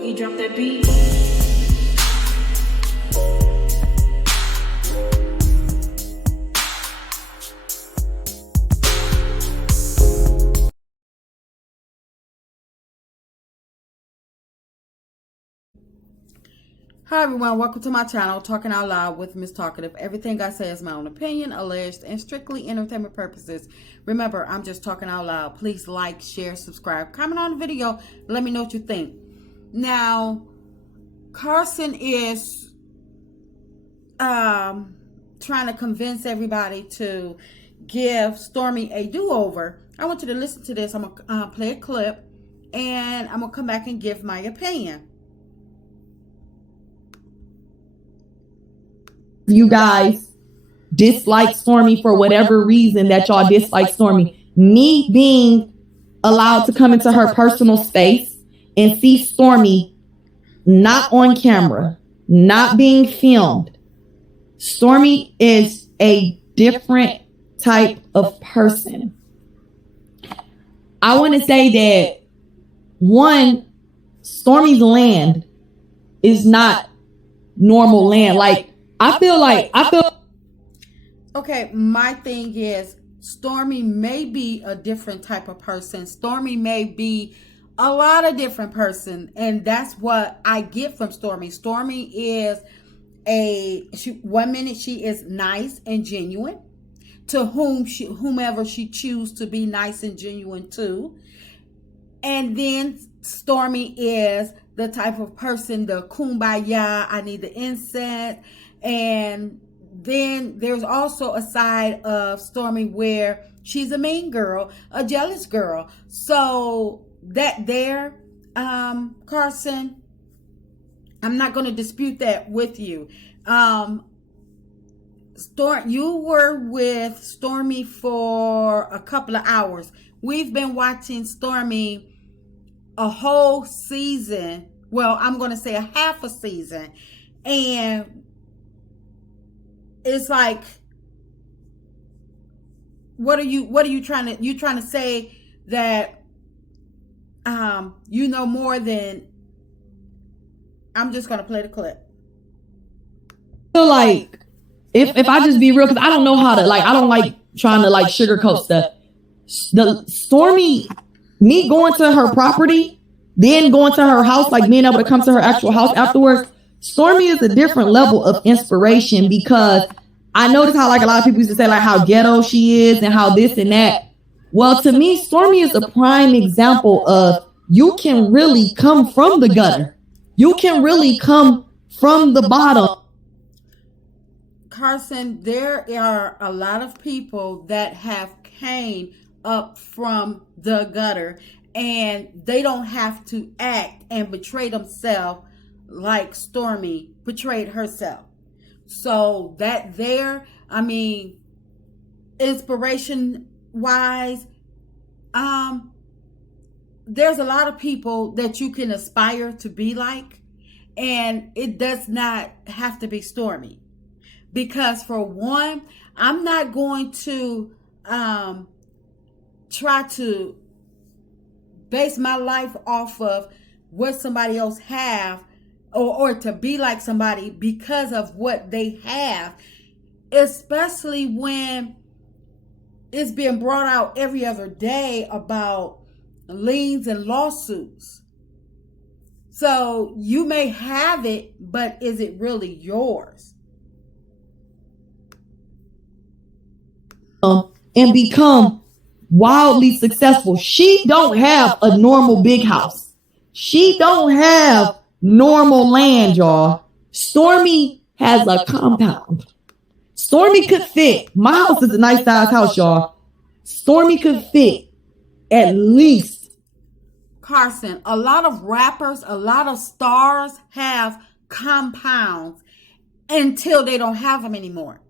Boogie, drop that beat. Hi everyone, welcome to my channel, Talking Out Loud with Miss Talkative. Everything I say is my own opinion, alleged, and strictly entertainment purposes. Remember, I'm just talking out loud. Please like, share, subscribe, comment on the video, let me know what you think. Now, Carson is trying to convince everybody to give Stormy a do-over. I want you to listen to this. I'm going to play a clip, and I'm going to come back and give my opinion. You guys dislike Stormy for whatever reason that y'all dislike Stormy. Me being allowed to come into her personal space and see Stormy not on camera, not being filmed. Stormy is a different type of person. I want to say that, one, Stormy's land is not normal land. I feel okay, my thing is Stormy may be a different type of person. Stormy may be a lot of different person, and that's what I get from Stormy. Stormy is one minute she is nice and genuine to whomever she chooses to be nice and genuine to. And then Stormy is the type of person, the kumbaya, I need the incense. And then there's also a side of Stormy where she's a mean girl, a jealous girl. So that there, Carson, I'm not going to dispute that with you. You were with Stormy for a couple of hours. We've been watching Stormy a whole season. Well, I'm going to say a half a season. And it's like, what are you trying to say that you know more than? I'm just gonna play the clip. I feel like if I just be real, because I don't know how to I don't like trying to sugarcoat stuff. The Stormy, me going to her property, then going to her house, being able to come to her actual house afterwards. Stormy is a different level of inspiration, because I notice how a lot of people used to say how ghetto she is and how this and that. Well, to me, Stormy is a prime example of you can really come from the gutter. You can really come from the bottom. Carson, there are a lot of people that have came up from the gutter, and they don't have to act and betray themselves like Stormy portrayed herself. So that there, I mean, inspiration wise, there's a lot of people that you can aspire to be like, and it does not have to be Stormy. Because for one, I'm not going to try to base my life off of what somebody else have, or to be like somebody because of what they have, especially when it's being brought out every other day about liens and lawsuits. So you may have it, but is it really yours? And become wildly successful. She don't have a normal big house. She don't have normal land, y'all. Stormy has a compound. Stormy could fit. My house is a nice size house, y'all. Stormy could fit at least. Carson, a lot of rappers, a lot of stars have compounds until they don't have them anymore.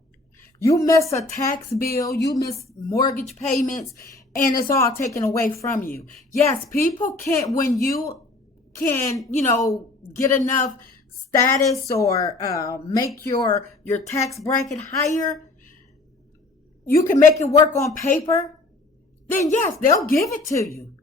You miss a tax bill, you miss mortgage payments, and it's all taken away from you. Yes, people can't, when you can, get enough status or make your tax bracket higher, you can make it work on paper, then yes, they'll give it to you.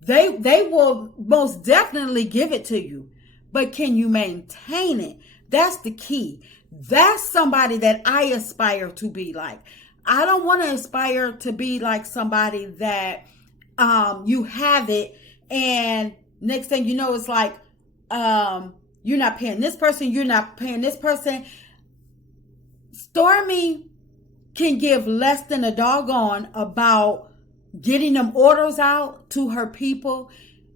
They will most definitely give it to you, but can you maintain it? That's the key. That's somebody that I aspire to be like. I don't want to aspire to be like somebody that you have it, and next thing you know, it's like you're not paying this person, you're not paying this person. Stormy can give less than a doggone about getting them orders out to her people.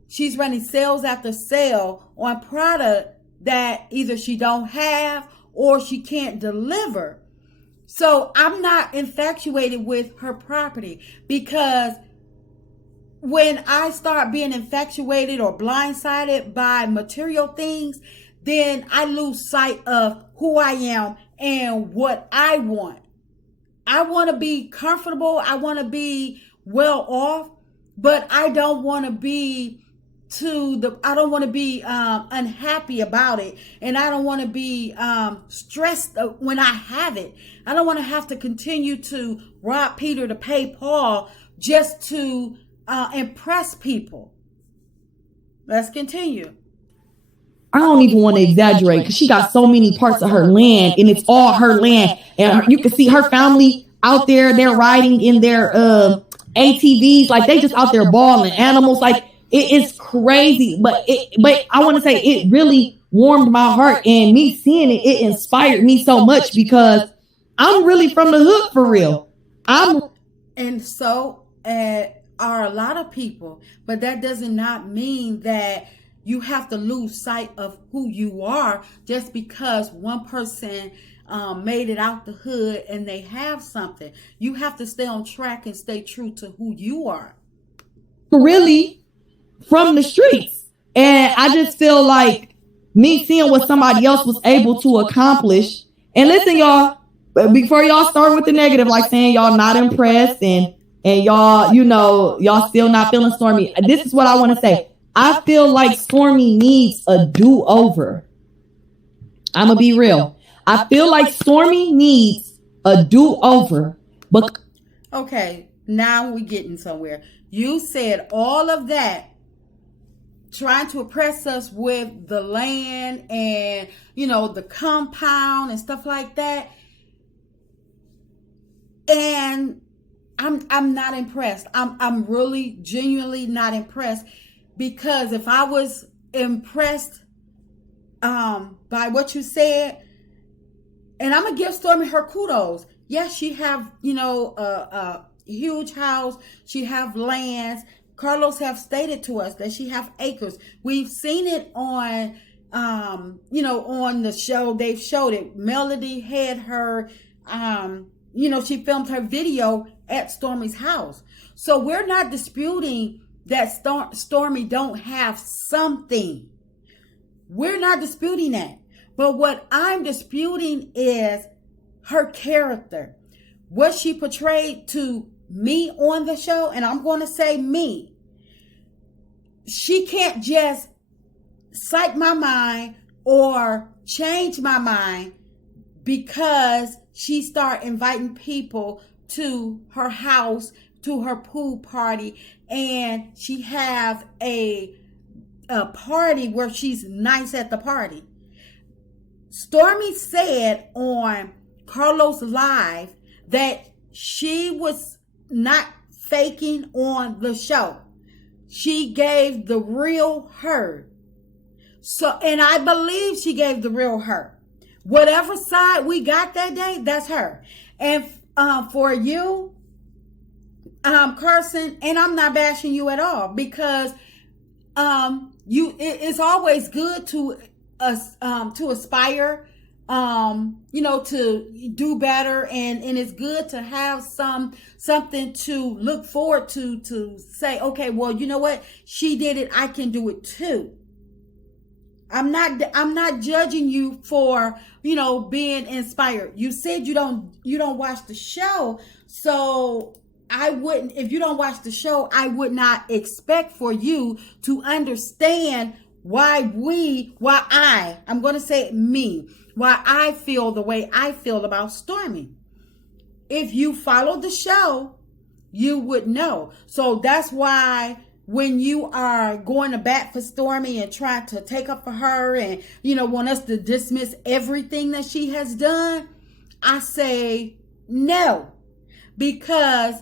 She's running sales after sale on product that either she don't have or she can't deliver. So I'm not infatuated with her property, because when I start being infatuated or blindsided by material things, then I lose sight of who I am and what I want. I want to be comfortable. I want to be well off, but I don't want to be unhappy about it. And I don't want to be stressed when I have it. I don't want to have to continue to rob Peter to pay Paul just to impress people. Let's continue. I don't even want to exaggerate, because she got so many parts of her land, and it's all her land. And you can see her family out there. They're riding in their ATVs, like they just out there balling animals. Like it is crazy. But I want to say it really warmed my heart, and me seeing it, it inspired me so much, because I'm really from the hood for real. And so are a lot of people, but that does not mean that you have to lose sight of who you are just because one person made it out the hood and they have something. You have to stay on track and stay true to who you are. Really from the streets. And I just feel like me seeing what somebody else was able to accomplish. And listen, y'all, before y'all start with the negative, like saying y'all not impressed and y'all, y'all still not feeling Stormy. This is what I want to say. I feel like Stormy needs a do-over. I'm going to be real. I feel like Stormy needs a do-over. But okay, now we're getting somewhere. You said all of that, trying to oppress us with the land and, the compound and stuff like that. And I'm not impressed. I'm really genuinely not impressed. Because if I was impressed by what you said, and I'm going to give Stormy her kudos. Yes, she have, a huge house. She have lands. Carlos have stated to us that she have acres. We've seen it on, on the show. They've showed it. Melody had her, she filmed her video at Stormy's house. So we're not disputing that Stormy don't have something. We're not disputing that. But what I'm disputing is her character. What she portrayed to me on the show, and I'm going to say me. She can't just psych my mind or change my mind because she start inviting people to her house, to her pool party, and she have a party where she's nice at the party. Stormy said on Carlos Live that she was not faking on the show. She gave the real her. So, and I believe she gave the real her. Whatever side we got that day, that's her. And for you, Carson, and I'm not bashing you at all, because it's always good to aspire, to do better, and it's good to have something to look forward to say, okay, well, you know what, she did it, I can do it too. I'm not judging you for, being inspired. You said you don't watch the show, so I wouldn't, if you don't watch the show, I would not expect for you to understand why I'm going to say me, why I feel the way I feel about Stormy. If you followed the show, you would know. So that's why when you are going to bat for Stormy and trying to take up for her and, you know, want us to dismiss everything that she has done, I say no. Because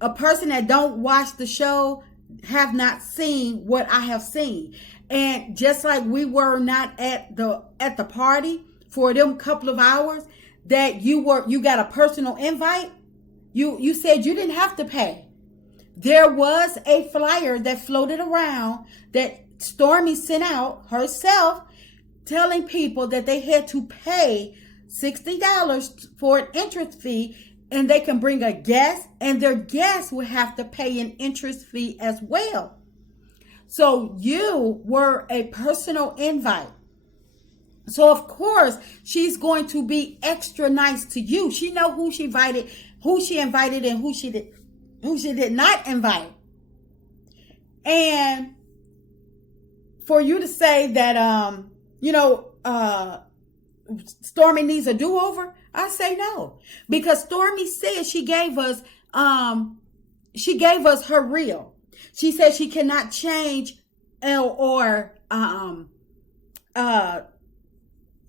a person that don't watch the show have not seen what I have seen. And just like we were not at the party for them couple of hours that you got a personal invite, you said you didn't have to pay. There was a flyer that floated around that Stormy sent out herself telling people that they had to pay $60 for an entrance fee, and they can bring a guest, and their guests would have to pay an entrance fee as well. So you were a personal invite. So of course she's going to be extra nice to you. She know who she invited, and who she did not invite. And for you to say that Stormy needs a do-over, I say no. Because Stormy said she gave us her real. She said she cannot change or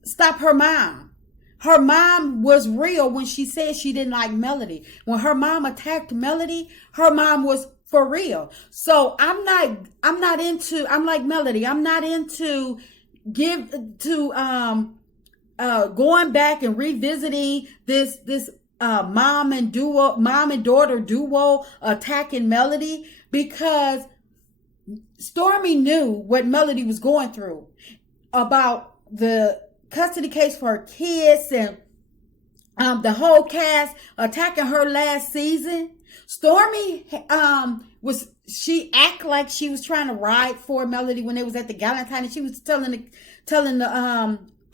stop her mom. Her mom was real when she said she didn't like Melody. When her mom attacked Melody, her mom was for real. So I'm like Melody. I'm not into going back and revisiting this mom and daughter duo attacking Melody, because Stormy knew what Melody was going through about the custody case for her kids and the whole cast attacking her last season. Stormy she act like she was trying to ride for Melody when they was at the Galentine, and she was telling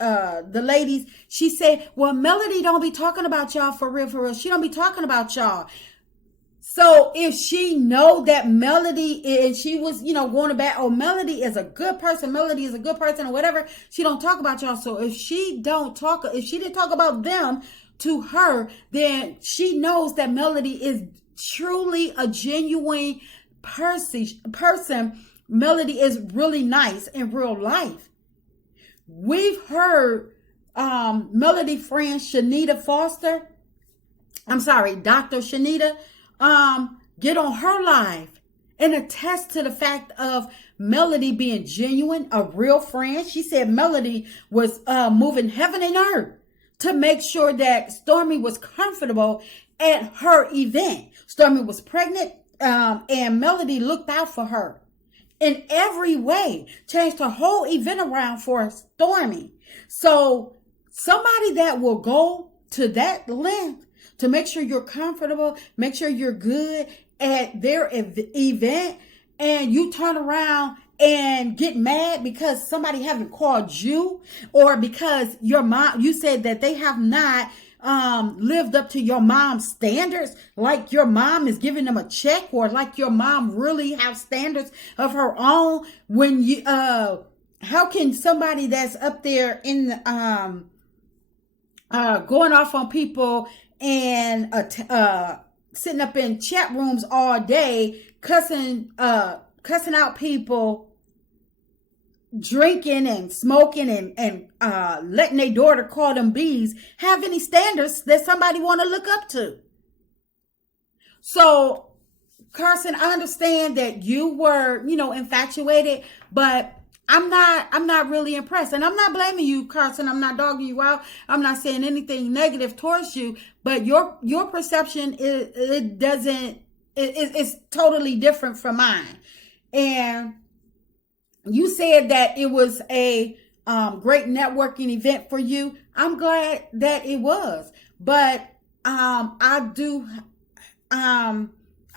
the ladies, she said, well, Melody don't be talking about y'all for real. She don't be talking about y'all. So if she know that Melody, and she was, going to bat, oh, Melody is a good person, or whatever, she don't talk about y'all. So if she didn't talk about them to her, then she knows that Melody is truly a genuine person. Melody is really nice in real life. We've heard Melody friend Shanita Foster, Dr. Shanita, get on her live and attest to the fact of Melody being genuine, a real friend. She said Melody was moving heaven and earth to make sure that Stormy was comfortable at her event. Stormy was pregnant, and Melody looked out for her in every way, changed her whole event around for Stormy. So somebody that will go to that length to make sure you're comfortable, make sure you're good at their event, and you turn around and get mad because somebody haven't called you, or because your mom, you said that they have not lived up to your mom's standards, like your mom is giving them a check, or like your mom really have standards of her own. When you how can somebody that's up there in going off on people and sitting up in chat rooms all day cussing out people, drinking and smoking and letting their daughter call them bees, have any standards that somebody want to look up to? So, Carson, I understand that you were, infatuated, but I'm not really impressed. And I'm not blaming you, Carson. I'm not dogging you out. I'm not saying anything negative towards you, but your perception is totally different from mine. And you said that it was a great networking event for you. I'm glad that it was, but I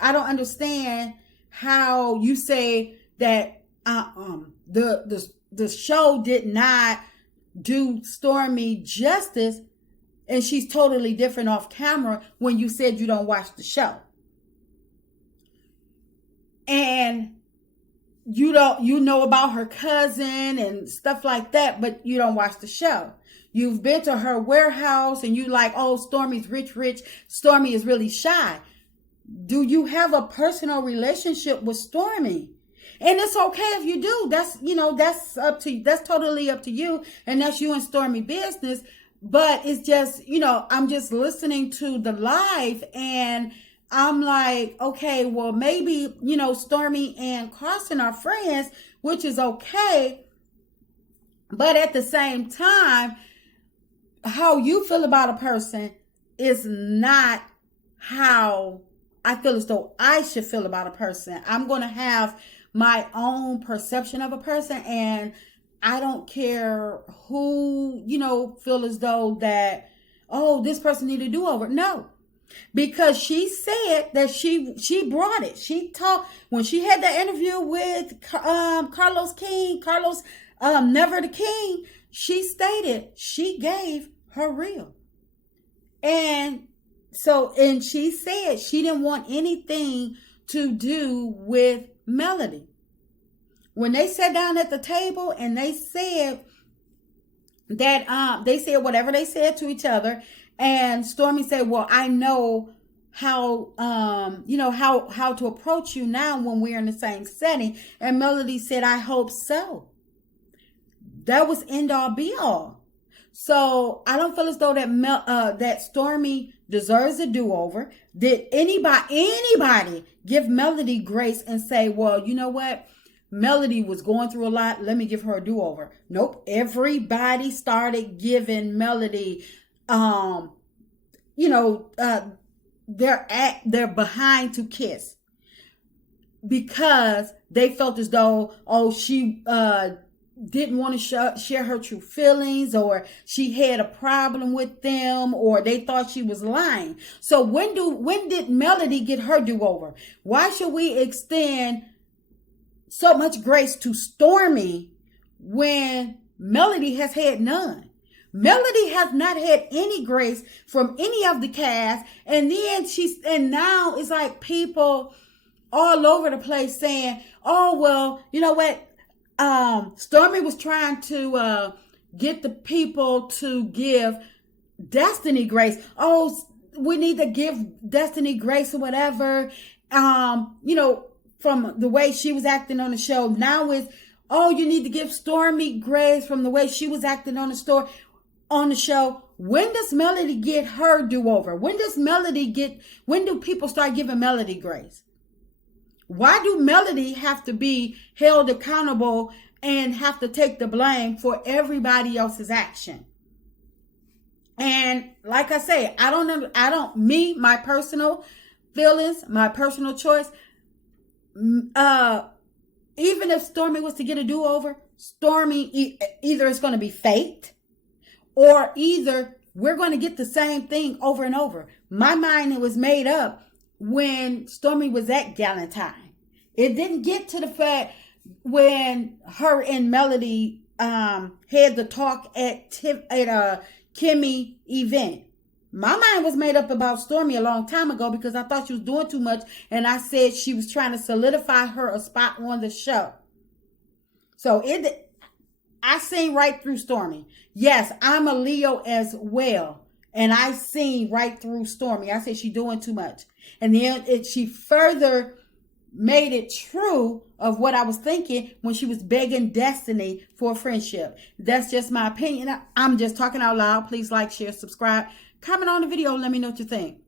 don't understand how you say that the show did not do Stormy justice, and she's totally different off camera, when you said you don't watch the show. And you know about her cousin and stuff like that, but you don't watch the show. You've been to her warehouse and you like, oh, Stormy's rich. Stormy is really shy. Do you have a personal relationship with Stormy? And it's okay if you do. That's, that's up to you. That's totally up to you. And that's you and Stormy business. But it's just, I'm just listening to the live and I'm like, okay, well, maybe, Stormy and Carson are friends, which is okay. But at the same time, how you feel about a person is not how I feel as though I should feel about a person. I'm going to have my own perception of a person, and I don't care who, feel as though that, oh, this person need to do over. No, because she said that she brought it. She talked when she had that interview with Carlos, Never the King. She stated she gave her real. And she said she didn't want anything to do with Melody. When they sat down at the table and they said that they said whatever they said to each other, and Stormy said, well, I know how how to approach you now when we're in the same setting. And Melody said, I hope so. That was end all be all. So I don't feel as though that Stormy deserves a do-over. Did anybody give Melody grace and say, well, you know what? Melody was going through a lot. Let me give her a do-over. Nope. Everybody started giving Melody, they're behind to kiss because they felt as though, she didn't want to share her true feelings, or she had a problem with them, or they thought she was lying. So when did Melody get her do-over? Why should we extend so much grace to Stormy when Melody has had none? Melody has not had any grace from any of the cast. And then now it's like people all over the place saying, oh, well, you know what? Stormy was trying to get the people to give Destiny grace. Oh, we need to give Destiny grace or whatever. From the way she was acting on the show. Now is, you need to give Stormy grace from the way she was acting on the show. When does Melody get her do-over? When do people start giving Melody grace? Why do Melody have to be held accountable and have to take the blame for everybody else's action? And like I say, my personal feelings, my personal choice, even if Stormy was to get a do-over, Stormy either it's going to be faked, or either we're going to get the same thing over and over. My mind was made up when Stormy was at Galentine. It didn't get to the fact when her and Melody had the talk at Kimmy event. My mind was made up about Stormy a long time ago because I thought she was doing too much, and I said she was trying to solidify her a spot on the show. So I seen right through Stormy. Yes, I'm a Leo as well, and I seen right through Stormy. I said she's doing too much, and then she further made it true of what I was thinking when she was begging Destiny for a friendship. That's just my opinion. I'm just talking out loud. Please like, share, subscribe, comment on the video. Let me know what you think.